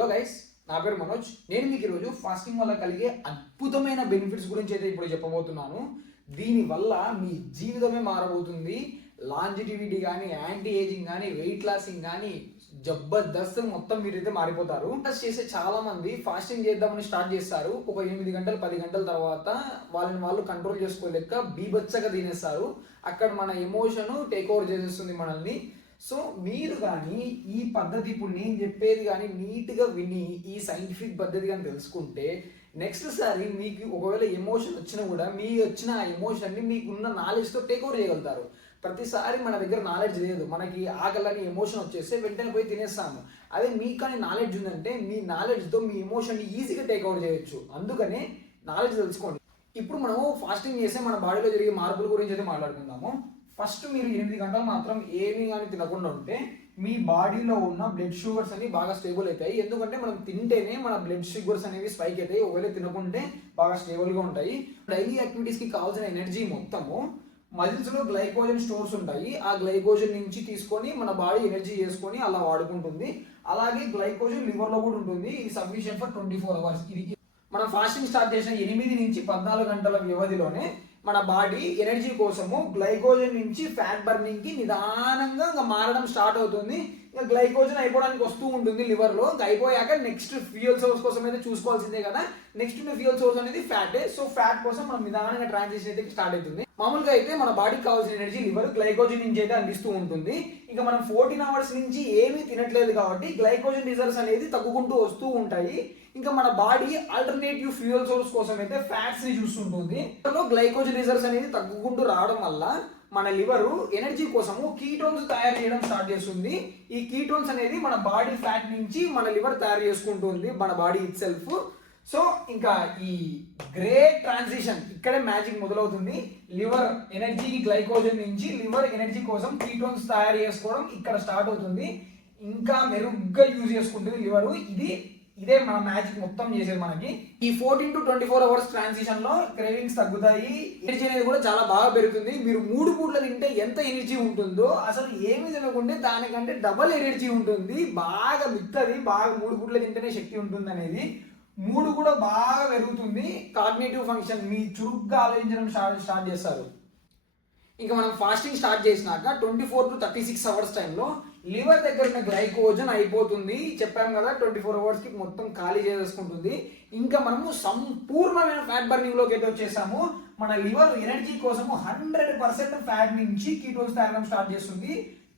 Hello guys, నా పేరు మనోజ్. నేను మీకు ఈరోజు ఫాస్టింగ్ వల్ల కలిగే అద్భుతమైన బెనిఫిట్స్ గురించి అయితే ఇప్పుడు చెప్పబోతున్నాను. దీనివల్ల మీ జీవితమే మారబోతుంది. లాంజిటివిటీ కానీ, యాంటీ ఏజింగ్ కానీ, వెయిట్ లాసింగ్ కానీ జబర్దస్త్ మొత్తం మీరైతే మారిపోతారు. చేసే చాలా మంది ఫాస్టింగ్ చేద్దామని స్టార్ట్ చేస్తారు. ఒక 8 గంటలు 10 గంటల తర్వాత వాళ్ళు కంట్రోల్ చేసుకోలేక బీభత్సగా తినేస్తారు. అక్కడ మన ఎమోషన్ టేక్ ఓవర్ చేసేస్తుంది మనల్ని. సో మీరు కానీ ఈ పద్ధతి ఇప్పుడు నేను చెప్పేది కానీ నీట్గా విని ఈ సైంటిఫిక్ పద్ధతి కానీ తెలుసుకుంటే నెక్స్ట్ సారి మీకు ఒకవేళ ఎమోషన్ వచ్చినా కూడా మీ వచ్చిన ఆ ఎమోషన్ని మీకున్న నాలెడ్జ్తో టేక్ ఓవర్ చేయగలుగుతారు. ప్రతిసారి మన దగ్గర నాలెడ్జ్ లేదు, మనకి ఆకలని ఎమోషన్ వచ్చేస్తే వెంటనే పోయి తినేస్తాము. అదే మీకు కానీ నాలెడ్జ్ ఉందంటే మీ నాలెడ్జ్తో మీ ఎమోషన్ని ఈజీగా టేక్ ఓవర్ చేయొచ్చు. అందుకనే నాలెడ్జ్ తెలుసుకోండి. ఇప్పుడు మనము ఫాస్టింగ్ చేస్తే మన బాడీలో జరిగే మార్పుల గురించి అయితే మాట్లాడుకుందాము. ఫస్ట్ మీరు 8 గంటలు మాత్రం ఏమీ కానీ తినకుండా ఉంటే మీ బాడీలో ఉన్న బ్లడ్ షుగర్స్ అనేవి బాగా స్టేబుల్ అవుతాయి. ఎందుకంటే మనం తింటేనే మన బ్లడ్ షుగర్స్ అనేవి స్పైక్ అవుతాయి. ఒకవేళ తినకుంటే బాగా స్టేబుల్గా ఉంటాయి. డైలీ యాక్టివిటీస్కి కావాల్సిన ఎనర్జీ మొత్తము మజిల్స్లో గ్లైకోజన్ స్టోర్స్ ఉంటాయి. ఆ గ్లైకోజన్ నుంచి తీసుకొని మన బాడీ ఎనర్జీ చేసుకొని అలా వాడుకుంటుంది. అలాగే గ్లైకోజన్ లివర్లో కూడా ఉంటుంది. ఇది సఫిషియెంట్ ఫర్ 24 hours. ఇది మనం ఫాస్టింగ్ స్టార్ట్ చేసిన 8 నుంచి 14 గంటల వ్యవధిలోనే మన బాడీ ఎనర్జీ కోసము గ్లైకోజన్ నుంచి ఫ్యాట్ బర్నింగ్ కి నిదానంగా ఇంకా మారడం స్టార్ట్ అవుతుంది. ఇంకా గ్లైకోజన్ అయిపోవడానికి వస్తూ ఉంటుంది లివర్లో. అయిపోయాక నెక్స్ట్ ఫ్యూయల్ సోర్స్ కోసం అయితే చూసుకోవాల్సిందే కదా. నెక్స్ట్ ఫ్యూయల్ సోర్స్ అనేది ఫ్యాటే. సో ఫ్యాట్ కోసం మనం నిదానంగా ట్రాన్సిషన్ అయితే స్టార్ట్ అవుతుంది. మామూలుగా అయితే మన బాడీకి కావాల్సిన ఎనర్జీ లివర్ గ్లైకోజన్ నుంచి అయితే అందిస్తూ ఉంటుంది. ఇక మనం 14 hours నుంచి ఏమీ తినట్లేదు కాబట్టి గ్లైకోజన్ రిజర్వ్స్ అనేది తగ్గుకుంటూ వస్తూ ఉంటాయి. ఇంకా మన బాడీ ఆల్టర్నేటివ్ ఫ్యూయల్ సోర్స్ కోసం అయితే ఫ్యాట్స్ ని చూస్తుంటుంది. గ్లైకోజన్ రిజర్వ్స్ అనేది తగ్గుకుంటూ రావడం వల్ల మన లివర్ ఎనర్జీ కోసము కీటోన్స్ తయారు చేయడం స్టార్ట్ చేస్తుంది. ఈ కీటోన్స్ అనేది మన బాడీ ఫ్యాట్ నుంచి మన లివర్ తయారు చేసుకుంటుంది, మన బాడీ ఇట్ సెల్ఫ్. సో ఇంకా ఈ గ్రేట్ ట్రాన్సిషన్ ఇక్కడే మ్యాజిక్ మొదలవుతుంది. లివర్ ఎనర్జీకి గ్లైకోజన్ నుంచి లివర్ ఎనర్జీ కోసం కీటోన్స్ తయారు చేసుకోవడం ఇక్కడ స్టార్ట్ అవుతుంది. ఇంకా మెరుగ్గా యూజ్ చేసుకుంటుంది లివర్. ఇదే మన మ్యాజిక్ మొత్తం చేసేది మనకి. ఈ 14 to 24 hours ట్రాన్సిషన్ లో క్రేవింగ్స్ తగ్గుతాయి. ఎనర్జీ అనేది కూడా చాలా బాగా పెరుగుతుంది. మీరు 3 పూట్ల తింటే ఎంత ఎనర్జీ ఉంటుందో అసలు ఏమి తినకుంటే దానికంటే డబల్ ఎనర్జీ ఉంటుంది. బాగా మిత్తది. బాగా 3 పూట్ల తింటేనే శక్తి ఉంటుంది అనేది. 3 కూడా బాగా పెరుగుతుంది. కాగ్నిటివ్ ఫంక్షన్ మీ చురుగ్గా ఆలోచించడం స్టార్ట్ చేస్తారు. ఇంకా మనం ఫాస్టింగ్ స్టార్ట్ చేసినాక 24 to 36 hours టైంలో లివర్ దగ్గర ఉన్న గ్లైకోజన్ అయిపోతుంది. చెప్పాం కదా 24 hours కి మొత్తం ఖాళీ చేసేసుకుంటుంది. ఇంకా మనము సంపూర్ణమైన ఫ్యాట్ బర్నింగ్ లోకి అయితే వచ్చేసాము. మన లివర్ ఎనర్జీ కోసము 100% ఫ్యాట్ నుంచి కీటోన్స్ తయారడం స్టార్ట్ చేస్తుంది.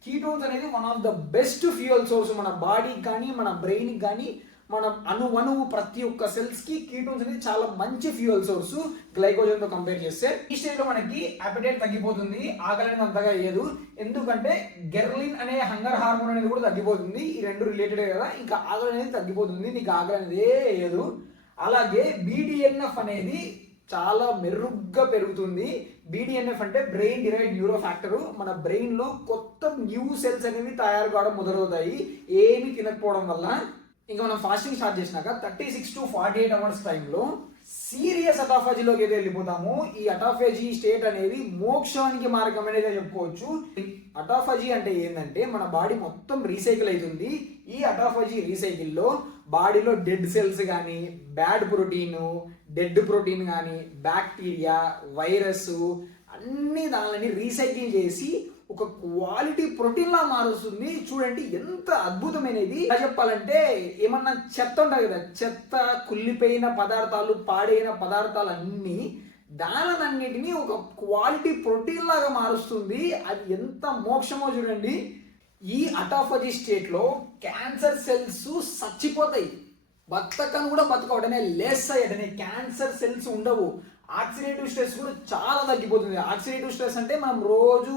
కీటోన్స్ అనేది one of the best fuel source మన బాడీకి కానీ మన బ్రెయిన్కి కానీ మన అణువు ప్రతి ఒక్క సెల్స్ కి కీటోన్స్ అనేది చాలా మంచి ఫ్యూయల్ సోర్స్ గ్లైకోజన్ తో కంపేర్ చేస్తే. ఈ స్టేజ్ లో మనకి అపెటైట్ తగ్గిపోతుంది. ఆకలి అనేది అంతగా అయ్యదు. ఎందుకంటే గెర్లిన్ అనే హంగర్ హార్మోన్ అనేది కూడా తగ్గిపోతుంది. ఈ రెండు రిలేటెడ్ కదా. ఇంకా ఆకలి అనేది తగ్గిపోతుంది. నీకు ఆకలి అనేది వేయదు. అలాగే BDNF అనేది చాలా మెరుగ్గా పెరుగుతుంది. BDNF అంటే బ్రెయిన్ డిరైవ్డ్ న్యూరో ఫ్యాక్టర్. మన బ్రెయిన్ లో కొత్త న్యూ సెల్స్ అనేవి తయారు కావడం మొదలవుతాయి ఏమి తినకపోవడం వల్ల. ఇంకా మనం ఫాస్టింగ్ స్టార్ట్ చేసినాక 36 to 48 hours టైంలో సీరియస్ అటాఫాజీలోకి అయితే వెళ్ళిపోతాము. ఈ అటాఫాజీ స్టేట్ అనేది మోక్షానికి మార్గం అనేది చెప్పుకోవచ్చు. అటాఫాజీ అంటే ఏంటంటే మన బాడీ మొత్తం రీసైకిల్ అవుతుంది. ఈ అటాఫాజీ రీసైకిల్లో బాడీలో డెడ్ సెల్స్ కానీ, బ్యాడ్ ప్రోటీన్, డెడ్ ప్రోటీన్ కానీ, బ్యాక్టీరియా, వైరస్ అన్ని దానిని రీసైకిల్ చేసి ఒక క్వాలిటీ ప్రోటీన్ లా మారుస్తుంది. చూడండి ఎంత అద్భుతమైనది. ఎలా చెప్పాలంటే ఏమన్నా చెత్త ఉంటుంది కదా, చెత్త కుళ్ళిపోయిన పదార్థాలు పాడైన పదార్థాలు అన్నీ దానినన్నిటినీ ఒక క్వాలిటీ ప్రోటీన్ లాగా మారుస్తుంది. అది ఎంత మోక్షమో చూడండి. ఈ అటాఫాజీ స్టేట్ లో క్యాన్సర్ సెల్స్ చచ్చిపోతాయి. బతకను కూడా బతకవడమే లేస్తాయి. క్యాన్సర్ సెల్స్ ఉండవు. ఆక్సిడేటివ్ స్ట్రెస్ కూడా చాలా తగ్గిపోతుంది. ఆక్సిడేటివ్ స్ట్రెస్ అంటే మనం రోజు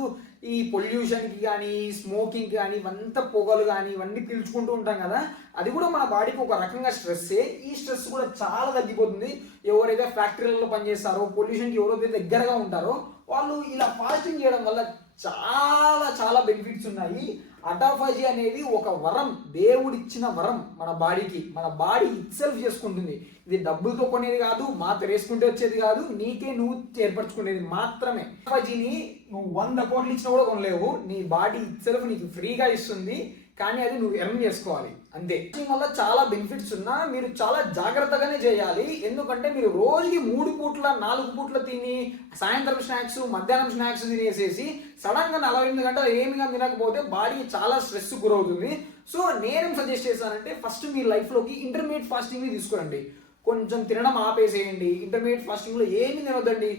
ఈ పొల్యూషన్కి కానీ, స్మోకింగ్ కానీ, ఇవంతా పొగలు కానీ ఇవన్నీ పీల్చుకుంటూ ఉంటాం కదా, అది కూడా మన బాడీకి ఒక రకంగా స్ట్రెస్సే. ఈ స్ట్రెస్ కూడా చాలా తగ్గిపోతుంది. ఎవరైతే ఫ్యాక్టరీలలో పనిచేస్తారో, పొల్యూషన్కి ఎవరైతే దగ్గరగా ఉంటారో వాళ్ళు ఇలా ఫాస్టింగ్ చేయడం వల్ల చాలా చాలా బెనిఫిట్స్ ఉన్నాయి. అటాఫాజీ అనేది ఒక వరం, దేవుడిచ్చిన వరం మన బాడీకి. మన బాడీ ఇట్సెల్ఫ్ చేసుకుంటుంది. ఇది డబ్బులతో కొనేది కాదు, మాత్రం వేసుకుంటే వచ్చేది కాదు, నీకే నువ్వు ఏర్పరచుకునేది మాత్రమే. అటాఫాజీని నువ్వు 100 కోట్లు ఇచ్చినా కూడా కొనలేవు. నీ బాడీ ఇట్సెల్ఫ్ నీకు ఫ్రీగా ఇస్తుంది. కానీ అది నువ్వు ఎర్న్ చేసుకోవాలి అంతే. దీని వల్ల చాలా బెనిఫిట్స్ ఉన్నా మీరు చాలా జాగ్రత్తగానే చేయాలి. ఎందుకంటే మీరు రోజుకి 3 పూట్ల 4 పూట్ల తిని సాయంత్రం స్నాక్స్ మధ్యాహ్నం స్నాక్స్ తినేసేసి సడన్ గా 48 గంటలు ఏమిగా తినకపోతే బాడీ చాలా స్ట్రెస్ గురవుతుంది. సో నేనేం సజెస్ట్ చేశానంటే ఫస్ట్ మీ లైఫ్లోకి ఇంటర్మీడియట్ ఫాస్టింగ్ని తీసుకురండి. కొంచెం తినడం ఆపేసేయండి. ఇంటర్మీడియట్ ఫాస్టింగ్లో ఏమి తినొద్దండి.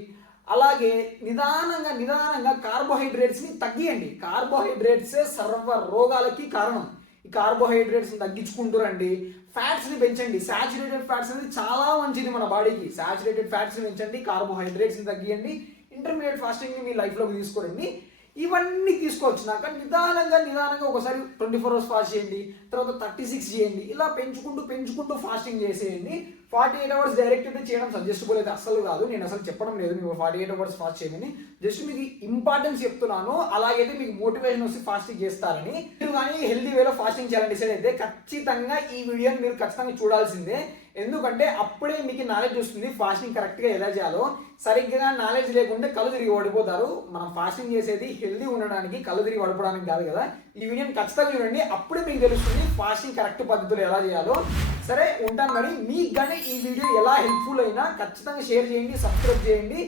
అలాగే నిదానంగా కార్బోహైడ్రేట్స్ని తగ్గియండి. కార్బోహైడ్రేట్సే సర్వ రోగాలకి కారణం. ఈ కార్బోహైడ్రేట్స్ని తగ్గించుకుంటారండి. ఫ్యాట్స్ని పెంచండి. సాచురేటెడ్ ఫ్యాట్స్ అనేది చాలా మంచిది మన బాడీకి. సాచురేటెడ్ ఫ్యాట్స్ని పెంచండి, కార్బోహైడ్రేట్స్ని తగ్గియండి, ఇంటర్మీడియట్ ఫాస్టింగ్ని మీ లైఫ్లోకి తీసుకోరండి. ఇవన్నీ తీసుకొచ్చినాక నిదానంగా ఒకసారి 24 అవర్స్ ఫాస్ట్ చేయండి, తర్వాత 36 చేయండి. ఇలా పెంచుకుంటూ ఫాస్టింగ్ చేసేయండి. 48 అవర్స్ డైరెక్ట్ అయితే చేయడం సజెస్టబుల్ అయితే అస్సలు కాదు. నేను అసలు చెప్పడం లేదు మీకు 48 అవర్స్ ఫాస్ట్ చేయమని. జస్ట్ మీకు ఇంపార్టెన్స్ చెప్తున్నాను. అలాగైతే మీకు మోటివేషన్ వస్తే ఫాస్టింగ్ చేస్తారని. మీరు కానీ హెల్తీ వేలో ఫాస్టింగ్ చేయాలని డిసైడ్ అయితే ఖచ్చితంగా ఈ వీడియోని మీరు ఖచ్చితంగా చూడాల్సిందే. ఎందుకంటే అప్పుడే మీకు నాలెడ్జ్ వస్తుంది ఫాస్టింగ్ కరెక్ట్గా ఎలా చేయాలో. సరిగ్గా నాలెడ్జ్ లేకుంటే కళ్ళు తిరిగి పడిపోతారు. మనం ఫాస్టింగ్ చేసేది హెల్తీ ఉండడానికి, కళ్ళు తిరిగి పడిపోవడానికి కాదు కదా. ఈ వీడియోని ఖచ్చితంగా చూడండి, అప్పుడే మీకు తెలుస్తుంది ఫాస్టింగ్ కరెక్ట్ పద్ధతులు ఎలా చేయాలో. సరే ఉంటాను మరి. మీకు కానీ ఈ వీడియో ఎలా హెల్ప్ఫుల్ అయినా ఖచ్చితంగా షేర్ చేయండి, సబ్స్క్రైబ్ చేయండి.